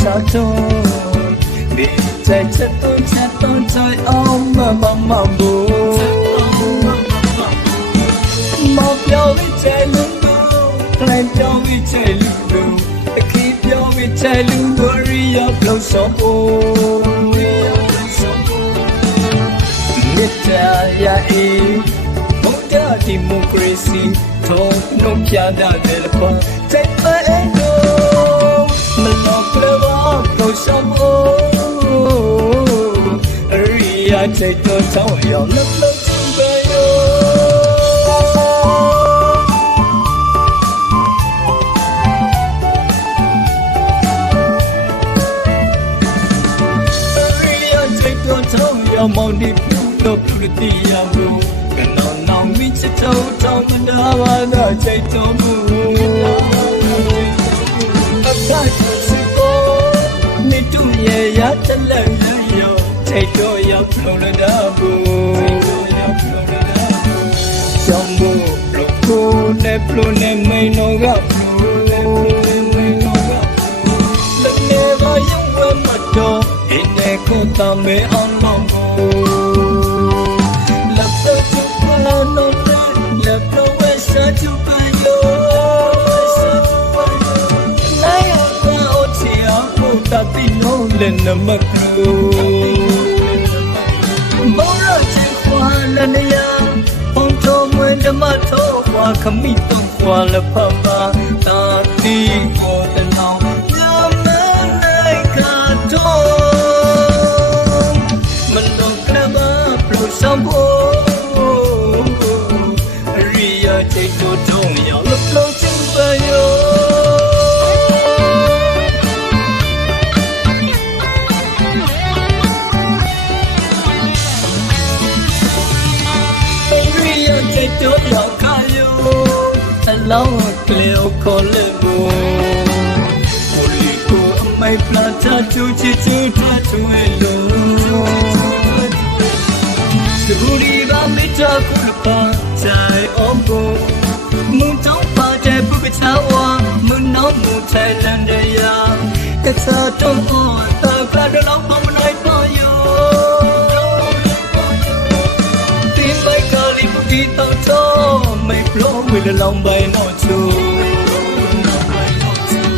ချတော့ဒီချက်ချက်တော့ချက်တော့ချိုင်အောင်မမမဘူမပြောဝိချဲလူကလည်းပြောဝိချဲလူအခီးပြောဝိချဲလူတို့ရီယောက်လို့ဆောင်ဖို့မြစ်တာရ စိတ်တော့ဆောင်းရောက်လို့လို့ချင်ပါရော Real take your tongue, your money, no pretty young. And now, now, we just told Tom and I take to move. A touch of simple, need to yeah, yeah, to let you take to your Florida boo. Jumbo, look, ne blue, ne may no got blue, ne blue, ne no got blue. Look, never you were my door. ဒီနဲ့ကိုတမေအောင်လုံးကိုလက်တော့ချူပါနော်လက်တော့ဝဲစားချူပါယောနိုင်ရတော့ချီအောင်ကိုတတိလုံးလည်းနမကူ ခွာခမိတော့ခွာလဖပါတာတိကိုတနောင်ညမနိုင်ကတော့ some boy Ria take to don't ya look look to along clear call mo Holy ko mai plata chu chi chu ta chu lo သူဒီပါမိချခုလပါချိုင်အောင်ကိုမုန်တောင်းပါတဲ့ပုကချာဝါမနောမူထိုင်လန်ဒယာကစားတော့တာကလာတော့မမနိုင်ပါယောတင်ပိုက်ကလေးပူဒီတော့တော့မိ ဖလို့ဝေလလောင်ပိုင်တော့ချူ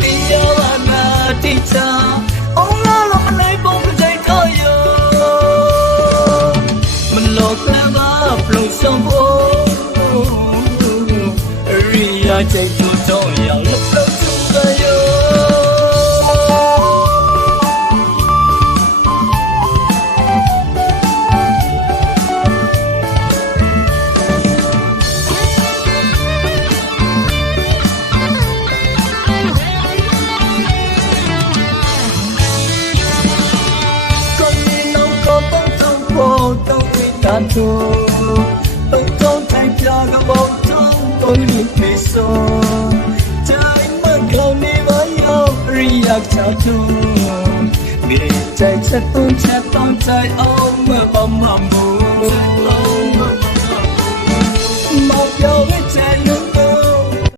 တင်ရပါနာတိချာအောင်လာလို့နိုင်ပုံကြိုက်တော့ယော lo clever flow some Ria chạy kanto Pagkong kay piaga bautang Paglut miso Tay maglaw ni mayaw Riyak tato Bigay tay chatong chatong tay Ang mabamambo Tay